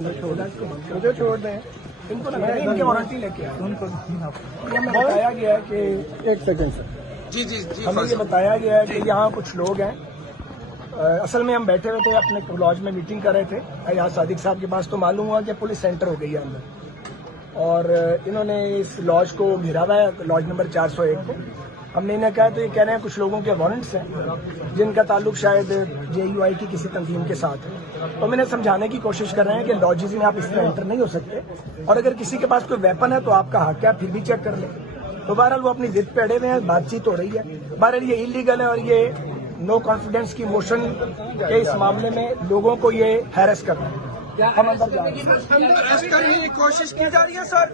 مجھے چھوڑ دیں ان کو، میں ان کی وارنٹی لے کے آیا. ہمیں بتایا گیا ہے کہ ایک سیکنڈ سر، جی ہمیں یہ بتایا گیا ہے کہ یہاں کچھ لوگ ہیں. اصل میں ہم بیٹھے ہوئے تھے اپنے لاج میں میٹنگ کر رہے تھے یہاں صادق صاحب کے پاس، تو معلوم ہوا کہ پولیس سینٹر ہو گئی ہے اندر، اور انہوں نے اس لاج کو گھیرا ہوا ہے، لاج نمبر 401 کو. ہم نے انہیں کہا تو یہ کہہ رہے ہیں کچھ لوگوں کے وارنٹس ہیں جن کا تعلق شاید JUI کی کسی تنظیم کے ساتھ ہے. تو ہم انہیں سمجھانے کی کوشش کر رہے ہیں کہ لاجز میں آپ اس طرح انٹر نہیں ہو سکتے، اور اگر کسی کے پاس کوئی ویپن ہے تو آپ کا حق ہے، پھر بھی چیک کر لیں. تو بہرحال وہ اپنی ضد پہ اڑے ہوئے ہیں، بات چیت ہو رہی ہے. بہرحال یہ انلیگل ہے، اور یہ نو کانفیڈنس کی موشن کے اس معاملے میں لوگوں کو یہ ہیرس کر رہے ہیں. ہم اندر جا رہے ہیں، اریسٹ کرنے کی کوشش کی جا رہی ہے سر.